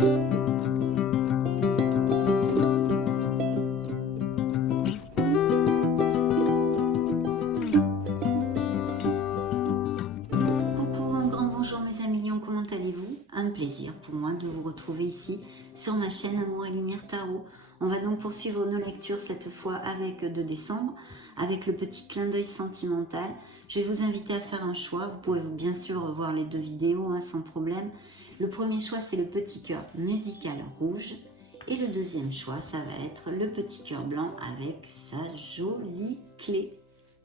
Un plaisir pour moi de vous retrouver ici sur ma chaîne Amour et Lumière Tarot. On va donc poursuivre nos lectures cette fois avec de décembre, avec le petit clin d'œil sentimental. Je vais vous inviter à faire un choix. Vous pouvez bien sûr voir les deux vidéos sans problème. Le premier choix, c'est le petit cœur musical rouge. Et le deuxième choix, ça va être le petit cœur blanc avec sa jolie clé.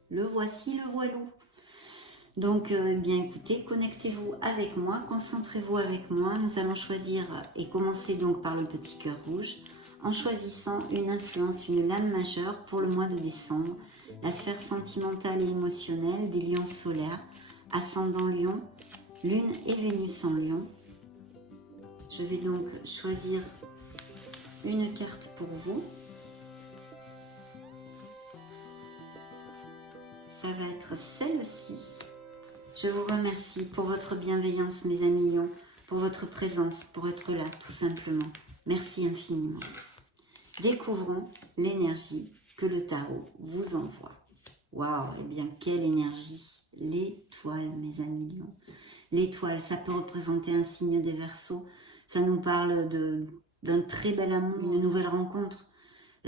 Le voici, le voilou. Donc, bien écoutez, connectez-vous avec moi, concentrez-vous avec moi. Nous allons choisir et commencer donc par le petit cœur rouge en choisissant une influence, une lame majeure pour le mois de décembre. La sphère sentimentale et émotionnelle des lions solaires, ascendant lion, lune et Vénus en lion. Je vais donc choisir une carte pour vous. Ça va être celle-ci. Je vous remercie pour votre bienveillance, mes amis lions, pour votre présence, pour être là, tout simplement. Merci infiniment. Découvrons l'énergie que le tarot vous envoie. Waouh, eh bien, quelle énergie! L'étoile, mes amis lions. L'étoile, ça peut représenter un signe des Verseaux. Ça nous parle d'un très bel amour, une nouvelle rencontre,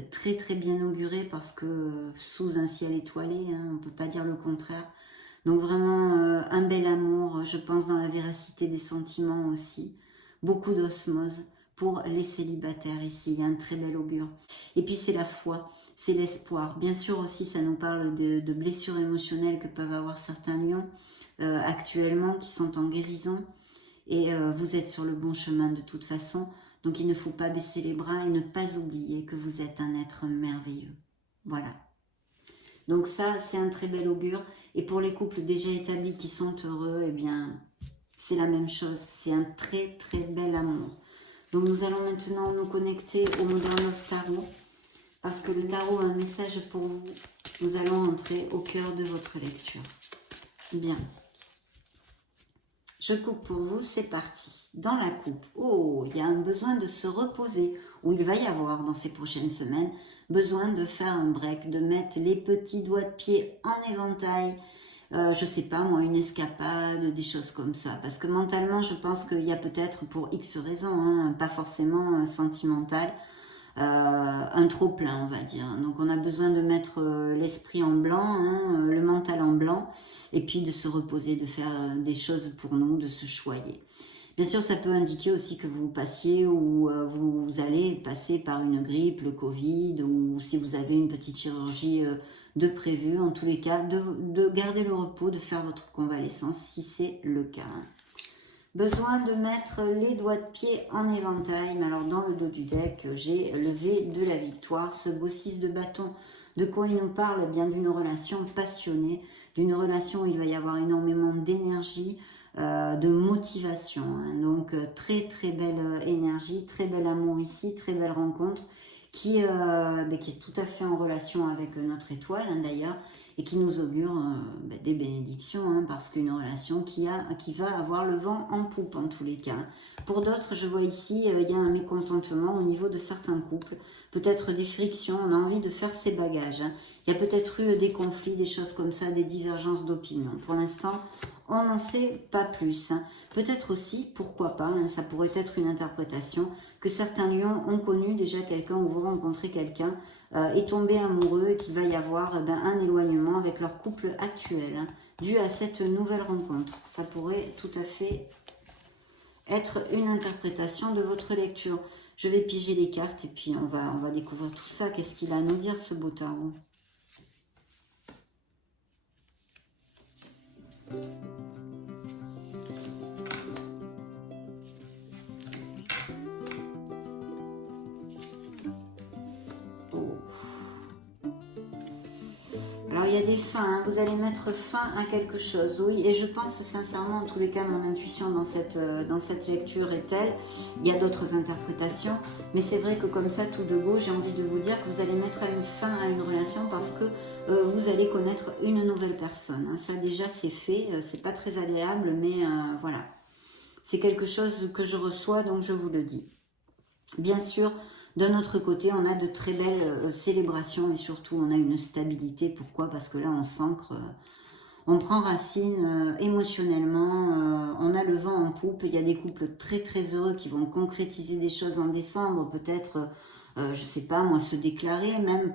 très très bien augurée parce que sous un ciel étoilé, on ne peut pas dire le contraire. Donc vraiment un bel amour, je pense dans la véracité des sentiments aussi. Beaucoup d'osmose pour les célibataires ici, il y a un très bel augure. Et puis c'est la foi, c'est l'espoir. Bien sûr aussi ça nous parle de blessures émotionnelles que peuvent avoir certains lions actuellement qui sont en guérison. Et vous êtes sur le bon chemin de toute façon. Donc il ne faut pas baisser les bras et ne pas oublier que vous êtes un être merveilleux. Voilà. Donc ça, c'est un très bel augure. Et pour les couples déjà établis qui sont heureux, eh bien, c'est la même chose. C'est un très très bel amour. Donc nous allons maintenant nous connecter au Modern Love Tarot. Parce que le tarot a un message pour vous. Nous allons entrer au cœur de votre lecture. Bien. Je coupe pour vous, c'est parti. Dans la coupe, oh, il y a un besoin de se reposer, ou il va y avoir dans ces prochaines semaines, besoin de faire un break, de mettre les petits doigts de pied en éventail, je sais pas moi, une escapade, des choses comme ça. Parce que mentalement, je pense qu'il y a peut-être pour X raisons, pas forcément sentimental, un trop plein on va dire. Donc on a besoin de mettre l'esprit en blanc, le mental en blanc, et puis de se reposer, de faire des choses pour nous, de se choyer. Bien sûr ça peut indiquer aussi que vous passiez ou vous allez passer par une grippe, le Covid, ou si vous avez une petite chirurgie de prévu, en tous les cas de garder le repos, de faire votre convalescence si c'est le cas. Besoin de mettre les doigts de pied en éventail. Mais alors dans le dos du deck, j'ai levé de la victoire. Ce beau 6 de bâton, de quoi il nous parle? Eh bien d'une relation passionnée, d'une relation où il va y avoir énormément d'énergie, de motivation. Donc très très belle énergie, très bel amour ici, très belle rencontre qui est tout à fait en relation avec notre étoile d'ailleurs, et qui nous augure des bénédictions, parce qu'une relation qui va avoir le vent en poupe en tous les cas. Pour d'autres, je vois ici, il y a un mécontentement au niveau de certains couples, peut-être des frictions, on a envie de faire ses bagages. Il y a peut-être eu des conflits, des choses comme ça, des divergences d'opinion. Pour l'instant, on n'en sait pas plus. Peut-être aussi, pourquoi pas, ça pourrait être une interprétation, que certains lions ont connu déjà quelqu'un ou vous rencontrez quelqu'un, est tombé amoureux et qu'il va y avoir un éloignement avec leur couple actuel, dû à cette nouvelle rencontre. Ça pourrait tout à fait être une interprétation de votre lecture. Je vais piger les cartes et puis on va découvrir tout ça. Qu'est-ce qu'il a à nous dire ce beau tarot? Alors il y a des fins, vous allez mettre fin à quelque chose, oui, et je pense sincèrement, en tous les cas, mon intuition dans cette lecture est telle. Il y a d'autres interprétations, mais c'est vrai que comme ça, tout de go, j'ai envie de vous dire que vous allez mettre une fin à une relation parce que vous allez connaître une nouvelle personne. Ça déjà c'est fait, c'est pas très agréable, mais voilà. C'est quelque chose que je reçois, donc je vous le dis. Bien sûr, d'un autre côté, on a de très belles célébrations et surtout, on a une stabilité. Pourquoi? Parce que là, on s'ancre, on prend racine émotionnellement, on a le vent en poupe. Il y a des couples très très heureux qui vont concrétiser des choses en décembre, peut-être, je sais pas moi, se déclarer même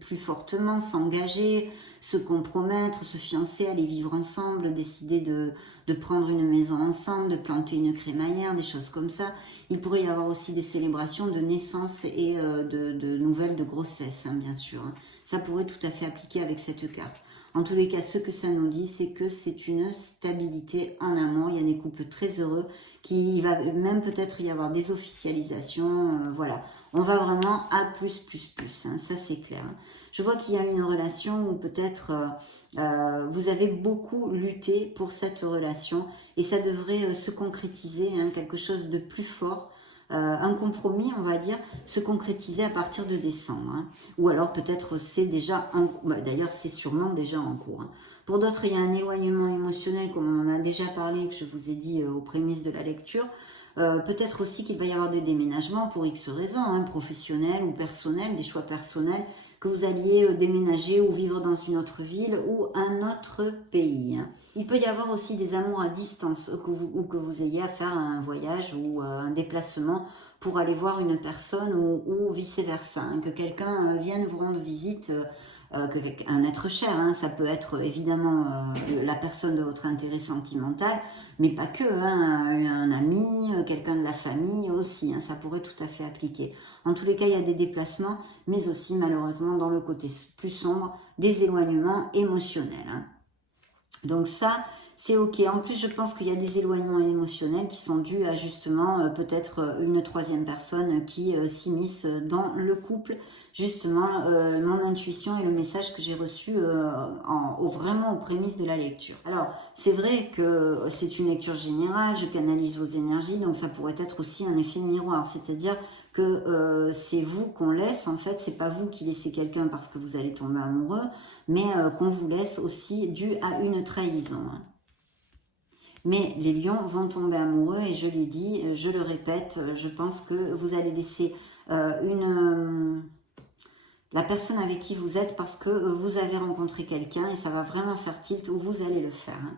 plus fortement, s'engager, se compromettre, se fiancer, aller vivre ensemble, décider de prendre une maison ensemble, de planter une crémaillère, des choses comme ça. Il pourrait y avoir aussi des célébrations de naissance et de nouvelles de grossesse, hein, bien sûr. Hein. Ça pourrait tout à fait appliquer avec cette carte. En tous les cas, ce que ça nous dit, c'est que c'est une stabilité en amour. Il y a des couples très heureux, qui va même peut-être y avoir des officialisations. Voilà, on va vraiment à plus, hein, ça c'est clair. Je vois qu'il y a une relation où peut-être vous avez beaucoup lutté pour cette relation et ça devrait se concrétiser, hein, quelque chose de plus fort. Un compromis, on va dire, se concrétiser à partir de décembre. Hein. Ou alors peut-être c'est déjà en cours. Bah, d'ailleurs, c'est sûrement déjà en cours. Hein. Pour d'autres, il y a un éloignement émotionnel, comme on en a déjà parlé, que je vous ai dit aux prémices de la lecture. Peut-être aussi qu'il va y avoir des déménagements pour X raisons, hein, professionnelles ou personnelles, des choix personnels, que vous alliez déménager ou vivre dans une autre ville ou un autre pays. Hein. Il peut y avoir aussi des amours à distance ou que vous ayez à faire un voyage ou un déplacement pour aller voir une personne ou vice-versa. Hein, que quelqu'un vienne vous rendre visite, un être cher. Hein, ça peut être évidemment la personne de votre intérêt sentimental, mais pas que. Hein, un ami, quelqu'un de la famille aussi. Hein, ça pourrait tout à fait appliquer. En tous les cas, il y a des déplacements, mais aussi malheureusement dans le côté plus sombre, des éloignements émotionnels. Hein. Donc ça, c'est ok. En plus, je pense qu'il y a des éloignements émotionnels qui sont dus à justement peut-être une troisième personne qui s'immisce dans le couple. Justement, mon intuition et le message que j'ai reçu vraiment aux prémices de la lecture. Alors, c'est vrai que c'est une lecture générale, je canalise vos énergies, donc ça pourrait être aussi un effet miroir, c'est-à-dire que c'est vous qu'on laisse, en fait, c'est pas vous qui laissez quelqu'un parce que vous allez tomber amoureux, mais qu'on vous laisse aussi dû à une trahison. Hein. Mais les lions vont tomber amoureux et je l'ai dit, je le répète, je pense que vous allez laisser la personne avec qui vous êtes parce que vous avez rencontré quelqu'un et ça va vraiment faire tilt ou vous allez le faire. Hein.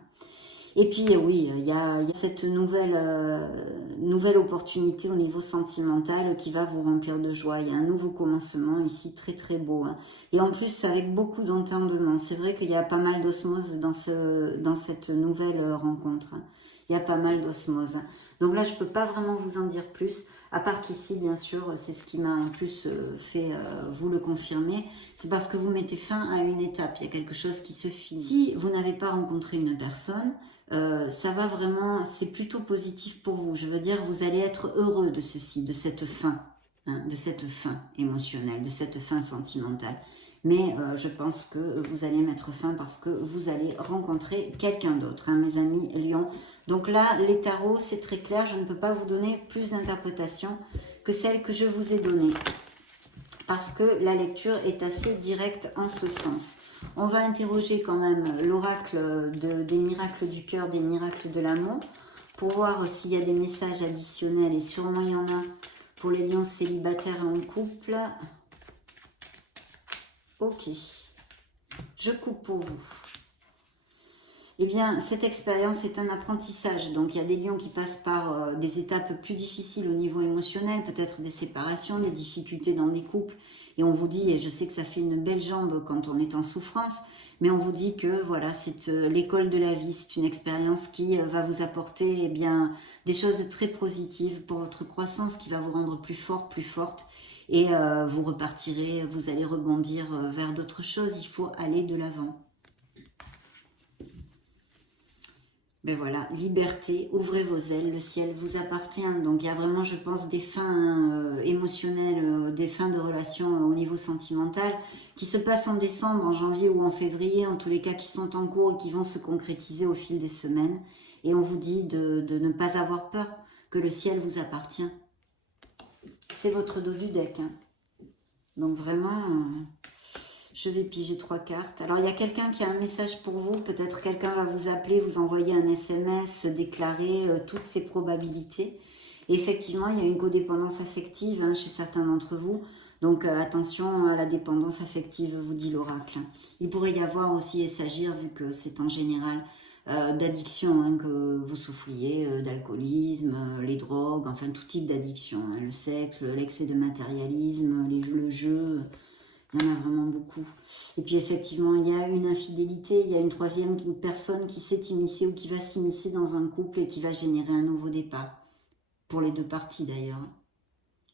Et puis oui, il y a cette nouvelle opportunité au niveau sentimental qui va vous remplir de joie. Il y a un nouveau commencement ici très très beau. Hein. Et en plus avec beaucoup d'entendement. C'est vrai qu'il y a pas mal d'osmose dans cette nouvelle rencontre. Hein. Il y a pas mal d'osmose. Donc là, je ne peux pas vraiment vous en dire plus. À part qu'ici, bien sûr, c'est ce qui m'a en plus fait vous le confirmer. C'est parce que vous mettez fin à une étape. Il y a quelque chose qui se finit. Si vous n'avez pas rencontré une personne, ça va vraiment, c'est plutôt positif pour vous. Je veux dire, vous allez être heureux de ceci, de cette fin, hein, de cette fin émotionnelle, de cette fin sentimentale. Mais je pense que vous allez mettre fin parce que vous allez rencontrer quelqu'un d'autre, hein, mes amis Lions. Donc là, les tarots, c'est très clair. Je ne peux pas vous donner plus d'interprétation que celle que je vous ai donnée. Parce que la lecture est assez directe en ce sens. On va interroger quand même l'oracle des miracles du cœur, des miracles de l'amour, pour voir s'il y a des messages additionnels, et sûrement il y en a pour les lions célibataires et en couple. Ok, je coupe pour vous. Eh bien, cette expérience est un apprentissage. Donc, il y a des lions qui passent par des étapes plus difficiles au niveau émotionnel, peut-être des séparations, des difficultés dans des couples. Et on vous dit, et je sais que ça fait une belle jambe quand on est en souffrance, mais on vous dit que voilà, c'est l'école de la vie, c'est une expérience qui va vous apporter eh bien, des choses très positives pour votre croissance, qui va vous rendre plus fort, plus forte. Et vous repartirez, vous allez rebondir vers d'autres choses. Il faut aller de l'avant. Ben voilà, liberté, ouvrez vos ailes, le ciel vous appartient. Donc il y a vraiment, je pense, des fins émotionnelles, des fins de relations au niveau sentimental qui se passent en décembre, en janvier ou en février, en tous les cas qui sont en cours et qui vont se concrétiser au fil des semaines. Et on vous dit de ne pas avoir peur, que le ciel vous appartient. C'est votre dos du deck. Hein. Donc vraiment... Je vais piger 3 cartes. Alors, il y a quelqu'un qui a un message pour vous. Peut-être quelqu'un va vous appeler, vous envoyer un SMS, déclarer toutes ces probabilités. Et effectivement, il y a une codépendance affective hein, chez certains d'entre vous. Donc attention à la dépendance affective, vous dit l'oracle. Il pourrait y avoir aussi, et s'agir, vu que c'est en général, d'addiction hein, que vous souffriez, d'alcoolisme, les drogues, enfin tout type d'addiction. Hein, le sexe, l'excès de matérialisme, le jeu, il y en a vraiment beaucoup. Et puis effectivement, il y a une infidélité, il y a une troisième personne qui s'est immiscée ou qui va s'immiscer dans un couple et qui va générer un nouveau départ. Pour les deux parties d'ailleurs.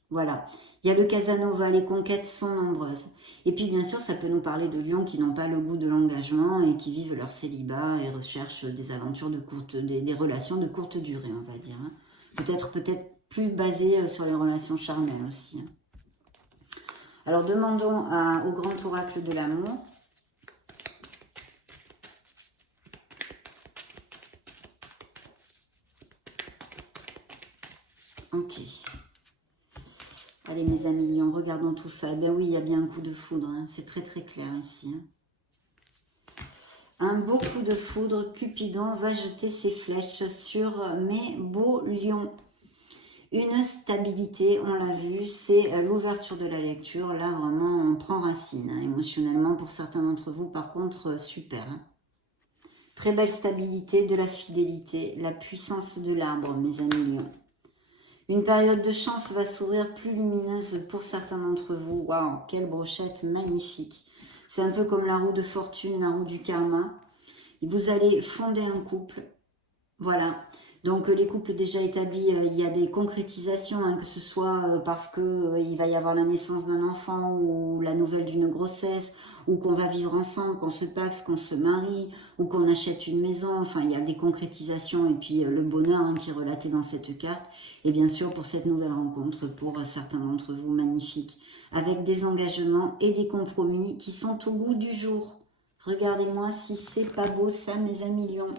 Voilà. Il y a le Casanova, les conquêtes sont nombreuses. Et puis bien sûr, ça peut nous parler de lions qui n'ont pas le goût de l'engagement et qui vivent leur célibat et recherchent des aventures de courte, des relations de courte durée, on va dire. Hein. Peut-être plus basées sur les relations charnelles aussi. Hein. Alors demandons au grand oracle de l'amour. Ok. Allez mes amis lions, regardons tout ça. Eh bien oui, il y a bien un coup de foudre. Hein. C'est très très clair ici. Hein. Un beau coup de foudre. Cupidon va jeter ses flèches sur mes beaux lions. Une stabilité, on l'a vu, c'est l'ouverture de la lecture. Là, vraiment, on prend racine. Hein, émotionnellement, pour certains d'entre vous, par contre, super. Hein. Très belle stabilité, de la fidélité, la puissance de l'arbre, mes amis lions. Une période de chance va s'ouvrir plus lumineuse pour certains d'entre vous. Waouh, quelle brochette magnifique. C'est un peu comme la roue de fortune, la roue du karma. Vous allez fonder un couple. Voilà. Donc les couples déjà établis, il y a des concrétisations, hein, que ce soit parce qu'il va y avoir la naissance d'un enfant ou la nouvelle d'une grossesse, ou qu'on va vivre ensemble, qu'on se paxe, qu'on se marie, ou qu'on achète une maison. Enfin, il y a des concrétisations et puis le bonheur hein, qui est relaté dans cette carte. Et bien sûr, pour cette nouvelle rencontre, pour certains d'entre vous, magnifique, avec des engagements et des compromis qui sont au goût du jour. Regardez-moi si c'est pas beau ça, mes amis lions.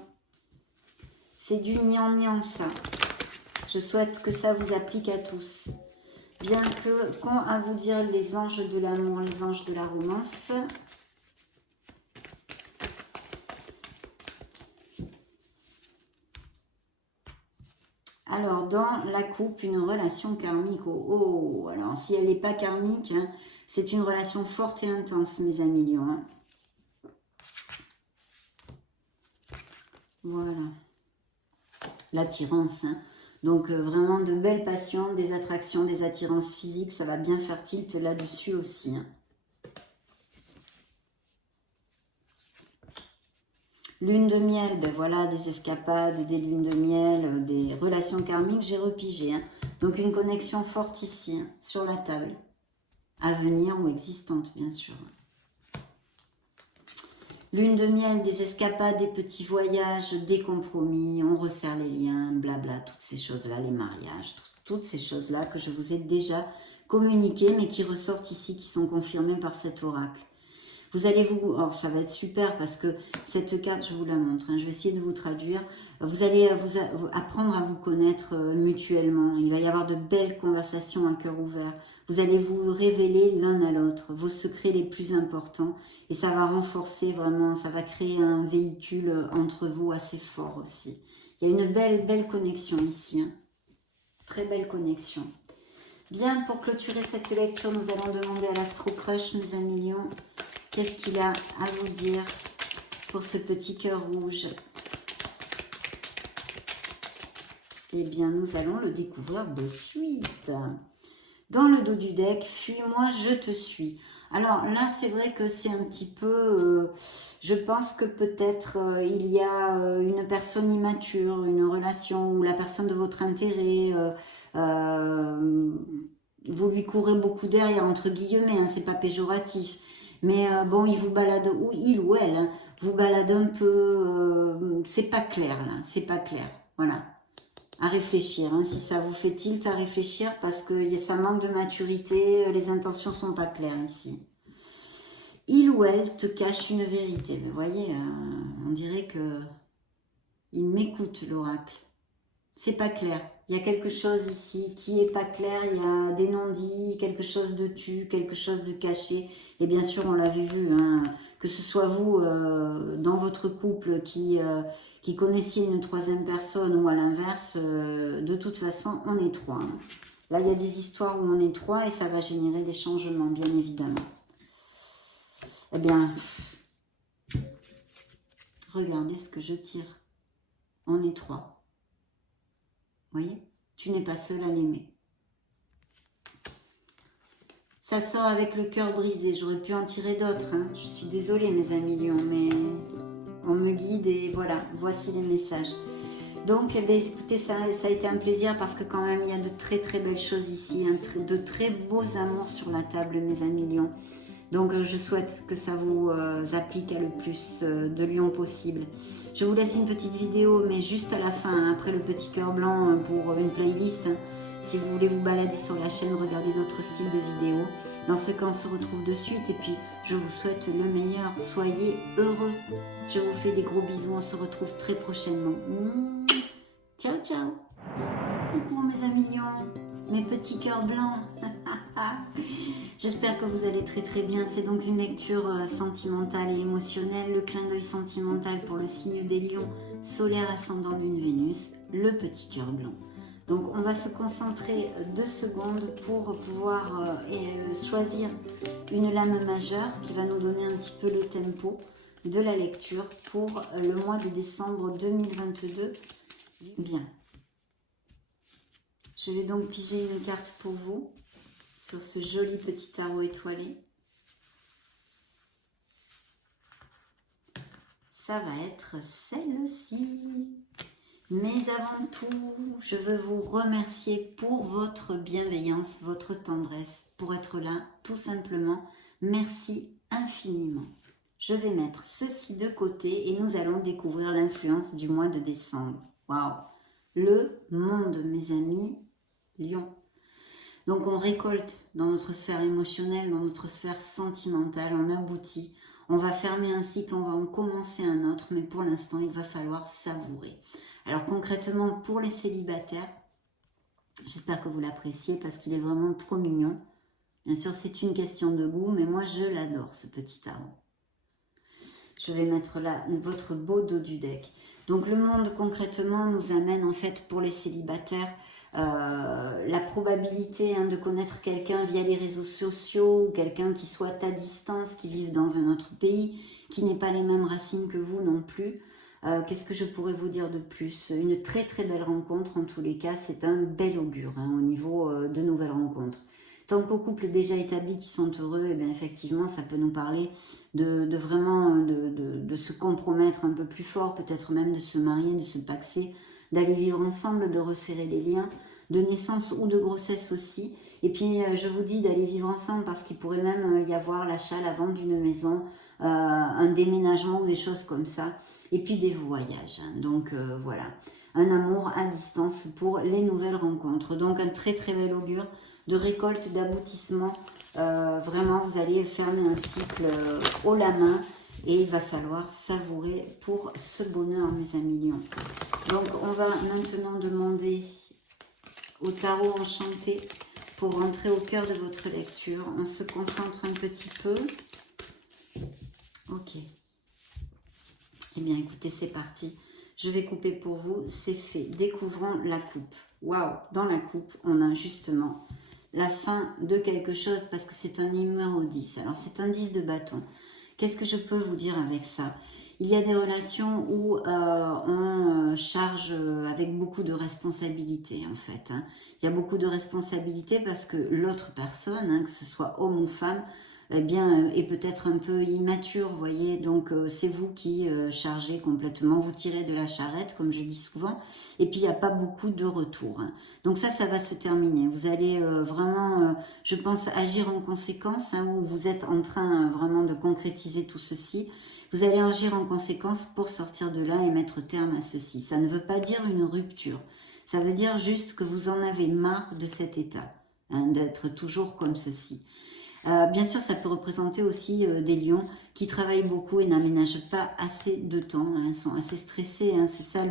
C'est du niant ça. Je souhaite que ça vous applique à tous. Bien que, qu'ont à vous dire les anges de l'amour, les anges de la romance. Alors, dans la coupe, une relation karmique. Oh, alors, si elle n'est pas karmique, hein, c'est une relation forte et intense, mes amis lions. Hein. Voilà. L'attirance, hein. Donc vraiment de belles passions, des attractions, des attirances physiques, ça va bien faire tilt là-dessus aussi. Hein. Lune de miel, ben voilà, des escapades, des lunes de miel, des relations karmiques, j'ai repigé. Hein. Donc une connexion forte ici, hein, sur la table, à venir ou existante bien sûr. Lune de miel, des escapades, des petits voyages, des compromis, on resserre les liens, blabla, toutes ces choses-là, les mariages, toutes ces choses-là que je vous ai déjà communiquées, mais qui ressortent ici, qui sont confirmées par cet oracle. Vous allez alors ça va être super parce que cette carte, je vous la montre, hein, je vais essayer de vous traduire. Vous allez apprendre à vous connaître mutuellement. Il va y avoir de belles conversations à cœur ouvert. Vous allez vous révéler l'un à l'autre, vos secrets les plus importants. Et ça va renforcer vraiment, ça va créer un véhicule entre vous assez fort aussi. Il y a une belle connexion ici. Hein. Très belle connexion. Bien, pour clôturer cette lecture, nous allons demander à l'Astro Crush, mes amis lions, qu'est-ce qu'il a à vous dire pour ce petit cœur rouge? Eh bien, nous allons le découvrir de suite. Dans le dos du deck, fuis-moi, je te suis. Alors là, c'est vrai que c'est un petit peu... je pense que peut-être il y a une personne immature, une relation où la personne de votre intérêt... vous lui courez beaucoup derrière, entre guillemets, hein, c'est pas péjoratif. Mais bon, il vous balade, ou il ou elle, hein, vous balade un peu... c'est pas clair, là, c'est pas clair. Voilà. À réfléchir, hein, si ça vous fait tilt, à réfléchir parce que ça manque de maturité, les intentions sont pas claires ici. Il ou elle te cache une vérité. Mais vous voyez, on dirait que il m'écoute l'oracle. C'est pas clair. Il y a quelque chose ici qui n'est pas clair, il y a des non-dits, quelque chose de tu, quelque chose de caché. Et bien sûr, on l'avait vu, hein, que ce soit vous, dans votre couple, qui connaissiez une troisième personne ou à l'inverse, de toute façon, on est trois. Hein. Là, il y a des histoires où on est trois et ça va générer des changements, bien évidemment. Eh bien, regardez ce que je tire. On est trois. Vous voyez? Tu n'es pas seul à l'aimer. Ça sort avec le cœur brisé. J'aurais pu en tirer d'autres. Hein. Je suis désolée, mes amis lions, mais on me guide et voilà, voici les messages. Donc, eh bien, écoutez, ça a été un plaisir parce que quand même, il y a de très très belles choses ici. De très beaux amours sur la table, mes amis lions. Donc, je souhaite que ça vous applique à le plus de lions possible. Je vous laisse une petite vidéo, mais juste à la fin, hein, après le petit cœur blanc pour une playlist. Hein. Si vous voulez vous balader sur la chaîne, regardez d'autres styles de vidéos. Dans ce cas, on se retrouve de suite. Et puis, je vous souhaite le meilleur. Soyez heureux. Je vous fais des gros bisous. On se retrouve très prochainement. Ciao, ciao. Coucou mes amis lions, mes petits cœurs blancs. J'espère que vous allez très très bien. C'est donc une lecture sentimentale et émotionnelle. Le clin d'œil sentimental pour le signe des lions, solaire ascendant lune Vénus, le petit cœur blanc. Donc on va se concentrer 2 secondes pour pouvoir choisir une lame majeure qui va nous donner un petit peu le tempo de la lecture pour le mois de décembre 2022. Bien. Je vais donc piger une carte pour vous sur ce joli petit tarot étoilé. Ça va être celle-ci. Mais avant tout, je veux vous remercier pour votre bienveillance, votre tendresse, pour être là, tout simplement. Merci infiniment. Je vais mettre ceci de côté et nous allons découvrir l'influence du mois de décembre. Waouh! Le monde, mes amis, lion. Donc on récolte dans notre sphère émotionnelle, dans notre sphère sentimentale, on aboutit. On va fermer un cycle, on va en commencer un autre, mais pour l'instant, il va falloir savourer. Alors concrètement, pour les célibataires, j'espère que vous l'appréciez parce qu'il est vraiment trop mignon. Bien sûr, c'est une question de goût, mais moi, je l'adore, ce petit tarot. Je vais mettre là votre beau dos du deck. Donc le monde concrètement nous amène en fait pour les célibataires la probabilité de connaître quelqu'un via les réseaux sociaux, ou quelqu'un qui soit à distance, qui vive dans un autre pays, qui n'ait pas les mêmes racines que vous non plus. Qu'est-ce que je pourrais vous dire de plus? Une très très belle rencontre en tous les cas, c'est un bel augure au niveau de nouvelles rencontres. Tant qu'aux couples déjà établis qui sont heureux, et bien effectivement, ça peut nous parler de vraiment de se compromettre un peu plus fort, peut-être même de se marier, de se paxer, d'aller vivre ensemble, de resserrer les liens, de naissance ou de grossesse aussi. Et puis, je vous dis d'aller vivre ensemble parce qu'il pourrait même y avoir l'achat, la vente d'une maison, un déménagement ou des choses comme ça. Et puis des voyages. Donc, voilà. Un amour à distance pour les nouvelles rencontres. Donc, un très très bel augure de récolte, d'aboutissement. Vraiment, vous allez fermer un cycle haut la main et il va falloir savourer pour ce bonheur, mes amis lions. Donc, on va maintenant demander au tarot enchanté pour rentrer au cœur de votre lecture. On se concentre un petit peu. Ok. Eh bien, écoutez, c'est parti. Je vais couper pour vous, c'est fait. Découvrons la coupe. Waouh! Dans la coupe, on a justement la fin de quelque chose parce que c'est un numéro 10. Alors, c'est un 10 de bâton. Qu'est-ce que je peux vous dire avec ça? Il y a des relations où on charge avec beaucoup de responsabilités, en fait. Il y a beaucoup de responsabilités parce que l'autre personne, que ce soit homme ou femme, eh bien, est peut-être un peu immature, vous voyez. Donc, c'est vous qui chargez complètement, vous tirez de la charrette, comme je dis souvent, et puis il n'y a pas beaucoup de retour. Donc ça va se terminer. Vous allez vraiment, je pense, agir en conséquence, où vous êtes en train vraiment de concrétiser tout ceci. Vous allez agir en conséquence pour sortir de là et mettre terme à ceci. Ça ne veut pas dire une rupture. Ça veut dire juste que vous en avez marre de cet état, d'être toujours comme ceci. Bien sûr, ça peut représenter aussi des lions qui travaillent beaucoup et n'aménagent pas assez de temps. Hein, ils sont assez stressés. Hein, c'est ça,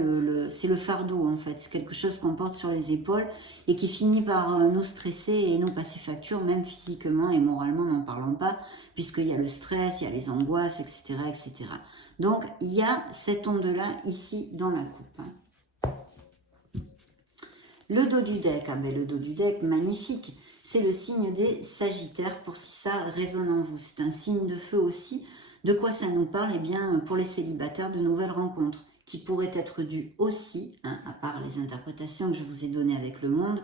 c'est le fardeau en fait. C'est quelque chose qu'on porte sur les épaules et qui finit par nous stresser et nous passer facture, même physiquement et moralement, n'en parlons pas, puisqu'il y a le stress, il y a les angoisses, etc., etc. Donc, il y a cette onde-là ici dans la coupe. Hein. Le dos du deck, ah ben, le dos du deck, magnifique. C'est le signe des Sagittaires, pour si ça résonne en vous. C'est un signe de feu aussi. De quoi ça nous parle? Eh bien, pour les célibataires, de nouvelles rencontres qui pourraient être dues aussi, hein, à part les interprétations que je vous ai données avec le monde,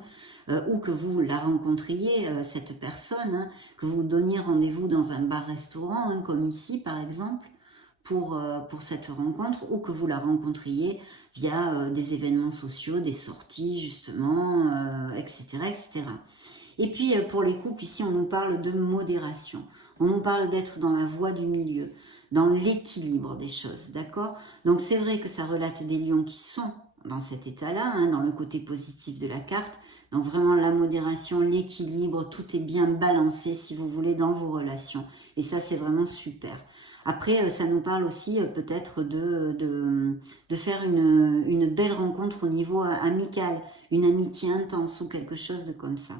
ou que vous la rencontriez, cette personne, hein, que vous donniez rendez-vous dans un bar-restaurant, hein, comme ici par exemple, pour cette rencontre, ou que vous la rencontriez via des événements sociaux, des sorties justement, etc., etc. Et puis pour les couples, ici on nous parle de modération, on nous parle d'être dans la voie du milieu, dans l'équilibre des choses, d'accord? Donc c'est vrai que ça relate des lions qui sont dans cet état-là, hein, dans le côté positif de la carte, donc vraiment la modération, l'équilibre, tout est bien balancé si vous voulez dans vos relations, et ça c'est vraiment super. Après, ça nous parle aussi peut-être de faire une belle rencontre au niveau amical, une amitié intense ou quelque chose de comme ça.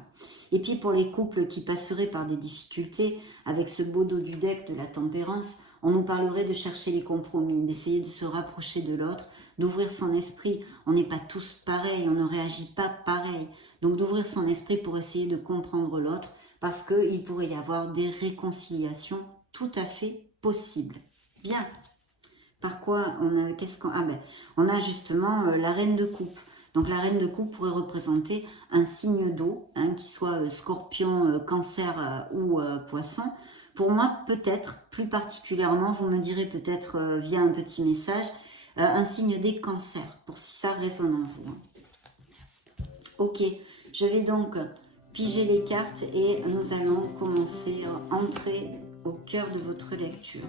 Et puis pour les couples qui passeraient par des difficultés, avec ce beau dos du deck de la tempérance, on nous parlerait de chercher les compromis, d'essayer de se rapprocher de l'autre, d'ouvrir son esprit. On n'est pas tous pareils, on ne réagit pas pareil. Donc d'ouvrir son esprit pour essayer de comprendre l'autre, parce qu'il pourrait y avoir des réconciliations tout à fait possibles. Bien. Par quoi on a, on a justement la reine de coupe. Donc la reine de coupe pourrait représenter un signe d'eau, hein, qui soit scorpion, cancer ou poisson. Pour moi, peut-être, plus particulièrement, vous me direz peut-être via un petit message, un signe des cancers, pour si ça résonne en vous. Hein. Ok, je vais donc piger les cartes et nous allons commencer à entrer au cœur de votre lecture.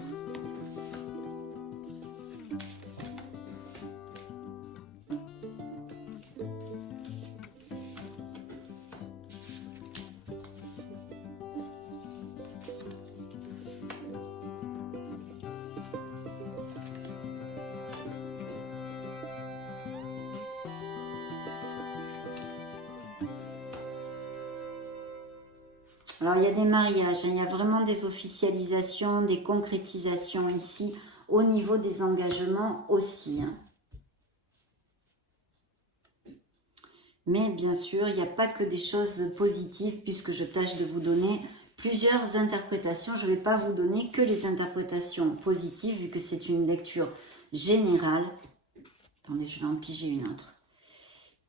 Alors, il y a des mariages, hein, il y a vraiment des officialisations, des concrétisations ici, au niveau des engagements aussi. Hein. Mais bien sûr, il n'y a pas que des choses positives, puisque je tâche de vous donner plusieurs interprétations. Je ne vais pas vous donner que les interprétations positives, vu que c'est une lecture générale. Attendez, je vais en piger une autre.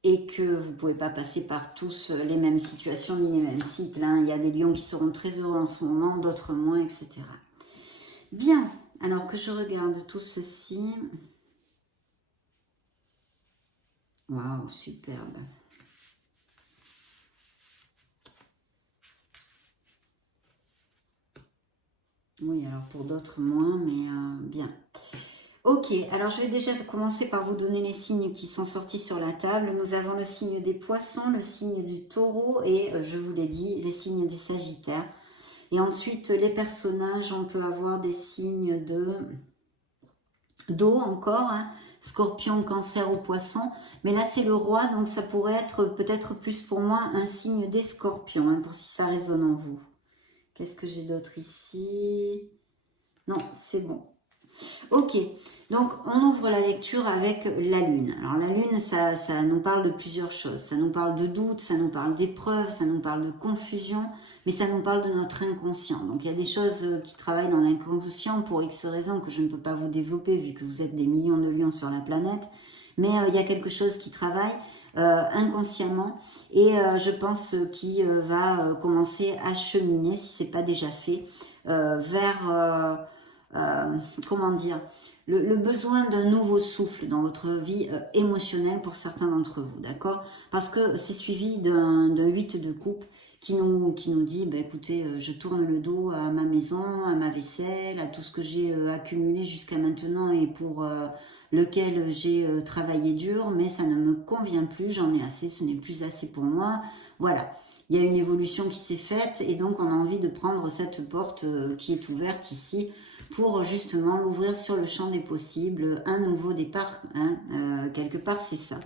Et que vous ne pouvez pas passer par tous les mêmes situations ni les mêmes cycles. Hein. Il y a des lions qui seront très heureux en ce moment, d'autres moins, etc. Bien, alors que je regarde tout ceci. Waouh, superbe. Oui, alors pour d'autres moins, mais bien. Ok, alors je vais déjà commencer par vous donner les signes qui sont sortis sur la table. Nous avons le signe des poissons, le signe du taureau et, je vous l'ai dit, les signes des sagittaires. Et ensuite, les personnages, on peut avoir des signes d'eau encore, hein, scorpion, cancer ou poisson. Mais là, c'est le roi, donc ça pourrait être peut-être plus pour moi un signe des scorpions, hein, pour si ça résonne en vous. Qu'est-ce que j'ai d'autre ici? Non, c'est bon. Ok, donc on ouvre la lecture avec la lune. Alors la lune, ça nous parle de plusieurs choses. Ça nous parle de doute, ça nous parle d'épreuves, ça nous parle de confusion, mais ça nous parle de notre inconscient. Donc il y a des choses qui travaillent dans l'inconscient pour X raisons que je ne peux pas vous développer vu que vous êtes des millions de lions sur la planète. Mais il y a quelque chose qui travaille inconsciemment et je pense qui va commencer à cheminer, si ce n'est pas déjà fait, vers... comment dire, le besoin d'un nouveau souffle dans votre vie émotionnelle pour certains d'entre vous, d'accord? Parce que c'est suivi d'un 8 de coupe qui nous dit, bah, écoutez, je tourne le dos à ma maison, à ma vaisselle, à tout ce que j'ai accumulé jusqu'à maintenant et pour lequel j'ai travaillé dur, mais ça ne me convient plus, j'en ai assez, ce n'est plus assez pour moi. Voilà. il y a une évolution qui s'est faite et donc on a envie de prendre cette porte qui est ouverte ici pour justement l'ouvrir sur le champ des possibles, un nouveau départ, hein, quelque part c'est ça.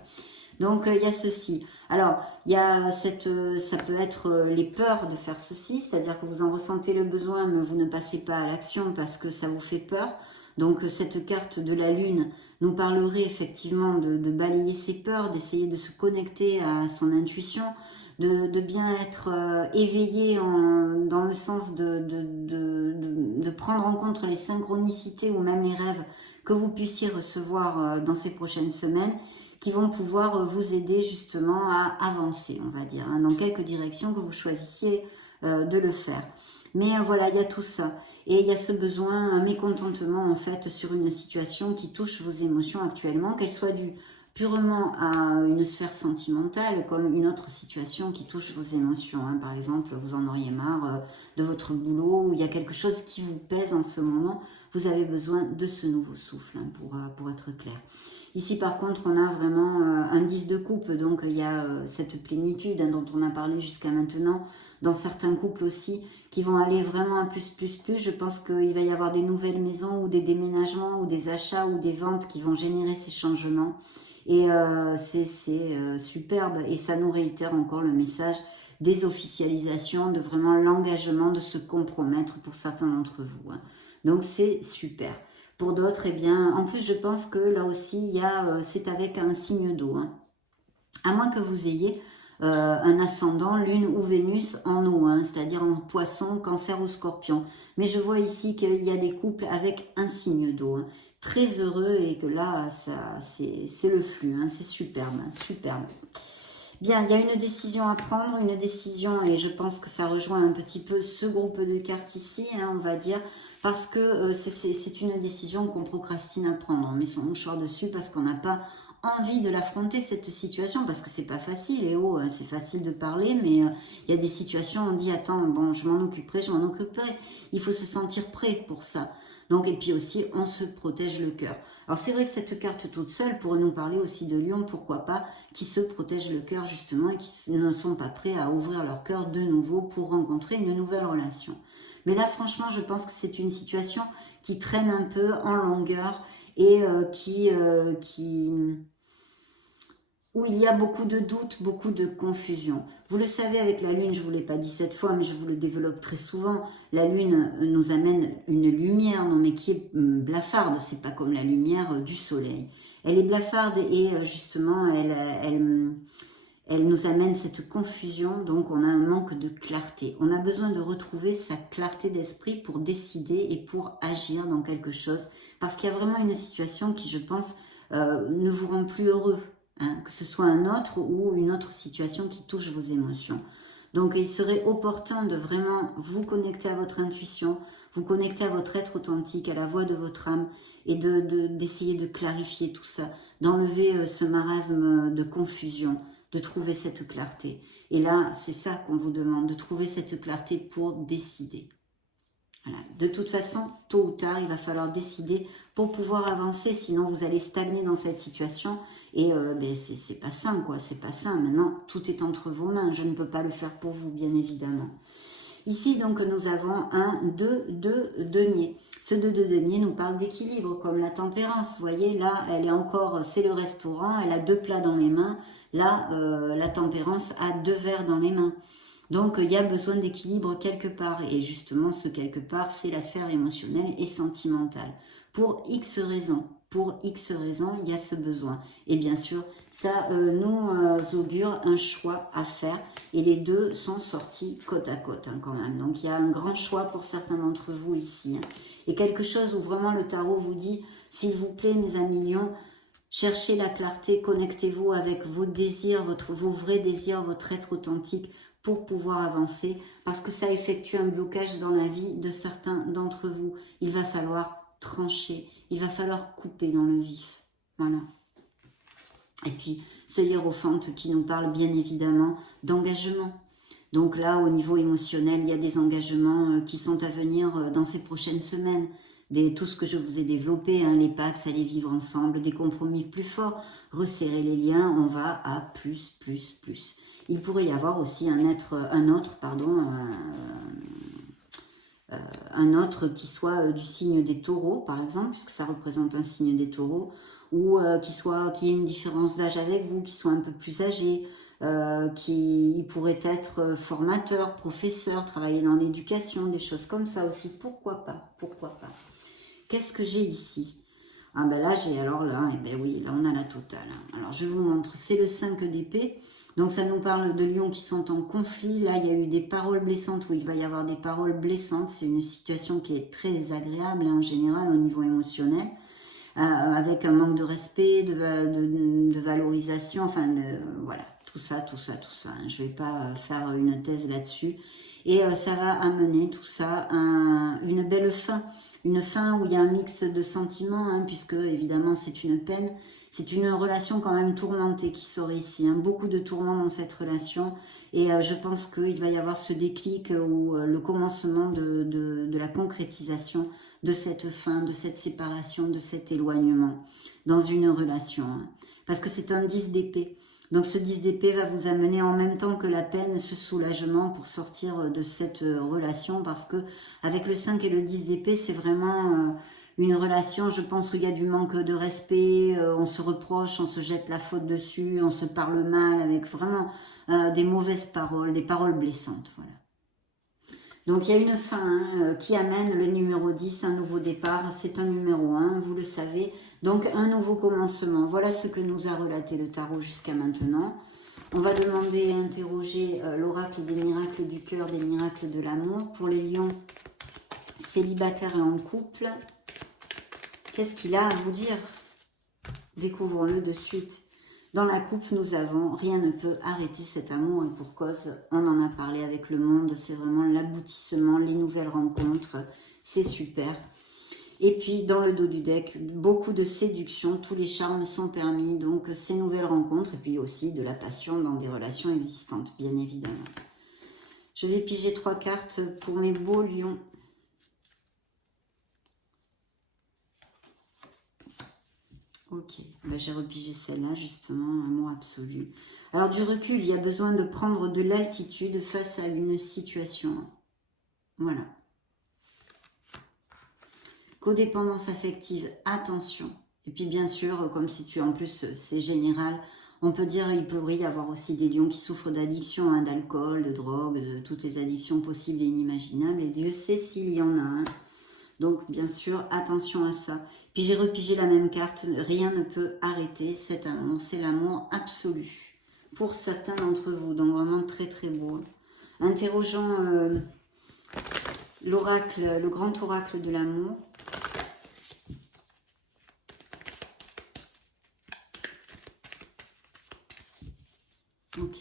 Donc il y a ceci. Alors il y a ça peut être les peurs de faire ceci, c'est-à-dire que vous en ressentez le besoin mais vous ne passez pas à l'action parce que ça vous fait peur. Donc cette carte de la lune nous parlerait effectivement de balayer ses peurs, d'essayer de se connecter à son intuition, de bien être éveillé dans le sens de prendre en compte les synchronicités ou même les rêves que vous puissiez recevoir dans ces prochaines semaines qui vont pouvoir vous aider justement à avancer, on va dire, hein, dans quelque direction que vous choisissiez de le faire. Mais voilà, il y a tout ça. Et il y a ce besoin, un mécontentement en fait sur une situation qui touche vos émotions actuellement, qu'elle soit due purement à une sphère sentimentale, comme une autre situation qui touche vos émotions. Hein. Par exemple, vous en auriez marre de votre boulot, ou il y a quelque chose qui vous pèse en ce moment, vous avez besoin de ce nouveau souffle, hein, pour être clair. Ici, par contre, on a vraiment un 10 de coupe, donc il y a cette plénitude hein, dont on a parlé jusqu'à maintenant, dans certains couples aussi, qui vont aller vraiment à plus. Je pense qu'il va y avoir des nouvelles maisons, ou des déménagements, ou des achats, ou des ventes qui vont générer ces changements. Et c'est superbe, et ça nous réitère encore le message des officialisations, de vraiment l'engagement de se compromettre pour certains d'entre vous. Hein. Donc c'est super. Pour d'autres, eh bien, en plus je pense que là aussi, c'est avec un signe d'eau. Hein. À moins que vous ayez un ascendant, lune ou Vénus en eau, hein, c'est-à-dire en poisson, cancer ou scorpion. Mais je vois ici qu'il y a des couples avec un signe d'eau. Hein. Très heureux et que là, c'est le flux. Hein, c'est superbe, hein, superbe. Bien, il y a une décision à prendre, une décision, et je pense que ça rejoint un petit peu ce groupe de cartes ici, hein, on va dire, parce que c'est une décision qu'on procrastine à prendre. On met son mouchoir dessus parce qu'on n'a pas envie de l'affronter, cette situation, parce que c'est pas facile, et oh, c'est facile de parler, mais il y a des situations où on dit, attends, bon, je m'en occuperai. Il faut se sentir prêt pour ça. Donc, et puis aussi, on se protège le cœur. Alors, c'est vrai que cette carte toute seule pourrait nous parler aussi de lions, pourquoi pas, qui se protègent le cœur justement et qui ne sont pas prêts à ouvrir leur cœur de nouveau pour rencontrer une nouvelle relation. Mais là, franchement, je pense que c'est une situation qui traîne un peu en longueur et où il y a beaucoup de doutes, beaucoup de confusion. Vous le savez, avec la Lune, je ne vous l'ai pas dit cette fois, mais je vous le développe très souvent, la Lune nous amène une lumière, non mais qui est blafarde, c'est pas comme la lumière du Soleil. Elle est blafarde et justement, elle nous amène cette confusion, donc on a un manque de clarté. On a besoin de retrouver sa clarté d'esprit pour décider et pour agir dans quelque chose, parce qu'il y a vraiment une situation qui, je pense, ne vous rend plus heureux. Hein, que ce soit un autre ou une autre situation qui touche vos émotions. Donc il serait opportun de vraiment vous connecter à votre intuition, vous connecter à votre être authentique, à la voix de votre âme, et d'essayer de clarifier tout ça, d'enlever ce marasme de confusion, de trouver cette clarté. Et là, c'est ça qu'on vous demande, de trouver cette clarté pour décider. Voilà. De toute façon, tôt ou tard, il va falloir décider pour pouvoir avancer, sinon vous allez stagner dans cette situation et c'est pas sain, quoi, c'est pas sain. Maintenant, tout est entre vos mains, je ne peux pas le faire pour vous, bien évidemment. Ici, donc, nous avons un 2 de denier. Ce 2 de denier nous parle d'équilibre, comme la tempérance. Vous voyez, là, elle est encore, c'est le restaurant, elle a 2 plats dans les mains. Là, la tempérance a 2 verres dans les mains. Donc, il y a besoin d'équilibre quelque part. Et justement, ce quelque part, c'est la sphère émotionnelle et sentimentale. Pour X raisons. Pour X raisons, il y a ce besoin. Et bien sûr, ça nous augure un choix à faire. Et les deux sont sortis côte à côte hein, quand même. Donc, il y a un grand choix pour certains d'entre vous ici. Hein. Et quelque chose où vraiment le tarot vous dit, s'il vous plaît, mes amis lions, cherchez la clarté, connectez-vous avec vos désirs, vos vrais désirs, votre être authentique pour pouvoir avancer. Parce que ça effectue un blocage dans la vie de certains d'entre vous. Il va falloir trancher, il va falloir couper dans le vif. Voilà. Et puis, ce hiérophant qui nous parle bien évidemment d'engagement. Donc là, au niveau émotionnel, il y a des engagements qui sont à venir dans ces prochaines semaines. tout ce que je vous ai développé, hein, les Pax, aller vivre ensemble, des compromis plus forts, resserrer les liens, on va à plus, plus, plus. Il pourrait y avoir aussi un autre qui soit du signe des taureaux, par exemple, puisque ça représente un signe des taureaux, ou qui ait une différence d'âge avec vous, qui soit un peu plus âgé, qui pourrait être formateur, professeur, travailler dans l'éducation, des choses comme ça aussi, pourquoi pas, pourquoi pas. Qu'est-ce que j'ai ici? Ah ben là, eh ben oui, là on a la totale. Alors je vous montre, c'est le 5 d'épée. Donc ça nous parle de lions qui sont en conflit. Là, il y a eu des paroles blessantes, où il va y avoir des paroles blessantes. C'est une situation qui est très agréable, hein, en général, au niveau émotionnel. Avec un manque de respect, de valorisation, enfin, voilà, tout ça. Hein. Je ne vais pas faire une thèse là-dessus. Et ça va amener tout ça à une belle fin. Une fin où il y a un mix de sentiments, hein, puisque évidemment c'est une peine. C'est une relation quand même tourmentée qui sort ici. Hein. Beaucoup de tourments dans cette relation. Et je pense qu'il va y avoir ce déclic ou le commencement de la concrétisation de cette fin, de cette séparation, de cet éloignement dans une relation. Hein. Parce que c'est un 10 d'épée. Donc ce 10 d'épée va vous amener en même temps que la peine, ce soulagement pour sortir de cette relation. Parce que avec le 5 et le 10 d'épée, c'est vraiment une relation, je pense, où il y a du manque de respect, on se reproche, on se jette la faute dessus, on se parle mal, avec vraiment des mauvaises paroles, des paroles blessantes. Voilà. Donc il y a une fin qui amène le numéro 10, un nouveau départ. C'est un numéro 1, vous le savez. Donc un nouveau commencement. Voilà ce que nous a relaté le tarot jusqu'à maintenant. On va demander et interroger l'oracle des miracles du cœur, des miracles de l'amour. Pour les lions célibataires et en couple, qu'est-ce qu'il a à vous dire? Découvrons-le de suite. Dans la coupe, nous avons, rien ne peut arrêter cet amour et pour cause, on en a parlé avec le monde, c'est vraiment l'aboutissement, les nouvelles rencontres, c'est super. Et puis, dans le dos du deck, beaucoup de séduction, tous les charmes sont permis, donc ces nouvelles rencontres, et puis aussi de la passion dans des relations existantes, bien évidemment. Je vais piger 3 cartes pour mes beaux lions. Ok, ben, j'ai repigé celle-là, justement, un mot absolu. Alors, du recul, il y a besoin de prendre de l'altitude face à une situation. Voilà. Codépendance affective, attention. Et puis, bien sûr, comme si tu, en plus, c'est général, on peut dire qu'il pourrait y avoir aussi des lions qui souffrent d'addiction, hein, d'alcool, de drogue, de toutes les addictions possibles et inimaginables. Et Dieu sait s'il y en a un. Donc, bien sûr, attention à ça. Puis, j'ai repigé la même carte. Rien ne peut arrêter cet amour. C'est l'amour absolu. Pour certains d'entre vous. Donc, vraiment très, très beau. Interrogeons l'oracle, le grand oracle de l'amour. Ok.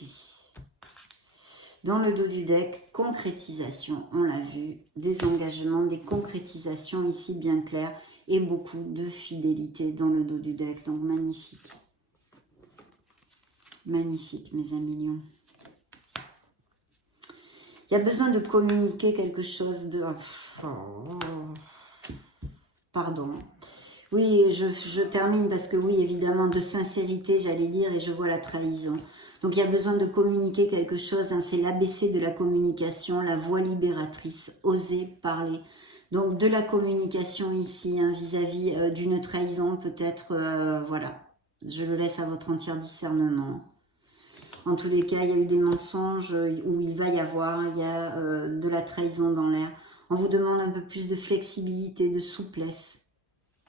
Dans le dos du deck, concrétisation, on l'a vu, des engagements, des concrétisations ici bien claires et beaucoup de fidélité dans le dos du deck, donc magnifique. Magnifique, mes amis lions. Il y a besoin de communiquer quelque chose de... Pardon. Oui, je termine parce que oui, évidemment, de sincérité, j'allais dire, et je vois la trahison. Donc, il y a besoin de communiquer quelque chose. Hein, c'est l'ABC de la communication, la voix libératrice, oser parler. Donc, de la communication ici, hein, vis-à-vis d'une trahison, peut-être, voilà. Je le laisse à votre entier discernement. En tous les cas, il y a eu des mensonges où il va y avoir, de la trahison dans l'air. On vous demande un peu plus de flexibilité, de souplesse.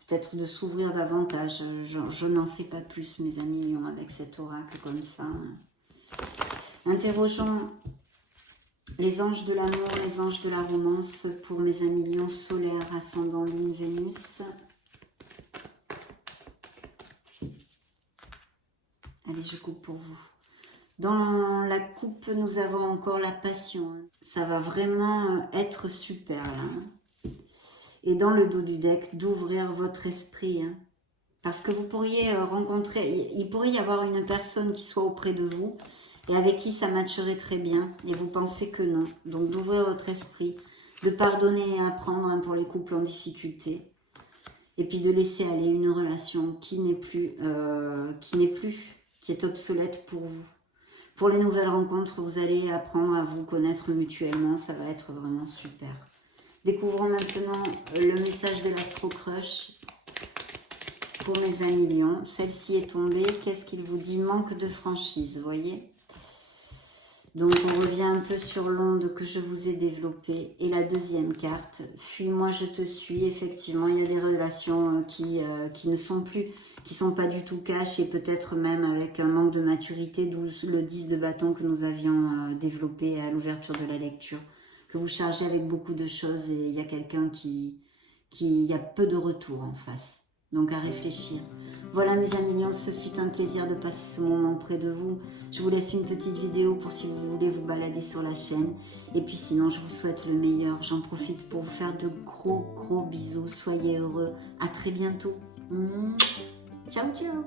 Peut-être de s'ouvrir davantage. Je n'en sais pas plus, mes amis lions, avec cet oracle comme ça. Interrogeons les anges de l'amour, les anges de la romance pour mes amis lions solaires, ascendant lune, Vénus. Allez, je coupe pour vous. Dans la coupe, nous avons encore la passion. Ça va vraiment être super, là. Et dans le dos du deck, d'ouvrir votre esprit. Hein. Parce que vous pourriez rencontrer, il pourrait y avoir une personne qui soit auprès de vous et avec qui ça matcherait très bien. Et vous pensez que non. Donc d'ouvrir votre esprit, de pardonner et apprendre hein, pour les couples en difficulté. Et puis de laisser aller une relation qui est obsolète pour vous. Pour les nouvelles rencontres, vous allez apprendre à vous connaître mutuellement. Ça va être vraiment super. Découvrons maintenant le message de l'Astro Crush pour mes amis lions. Celle-ci est tombée. Qu'est-ce qu'il vous dit? Manque de franchise, vous voyez? Donc on revient un peu sur l'onde que je vous ai développée. Et la deuxième carte, fuis-moi, je te suis. Effectivement, il y a des relations qui ne sont plus, qui ne sont pas du tout cash et peut-être même avec un manque de maturité, d'où le 10 de bâton que nous avions développé à l'ouverture de la lecture. Que vous chargez avec beaucoup de choses et il y a quelqu'un il y a peu de retour en face. Donc à réfléchir. Voilà mes amis lions, ce fut un plaisir de passer ce moment auprès de vous. Je vous laisse une petite vidéo pour si vous voulez vous balader sur la chaîne. Et puis sinon, je vous souhaite le meilleur. J'en profite pour vous faire de gros bisous. Soyez heureux. À très bientôt. Ciao, ciao.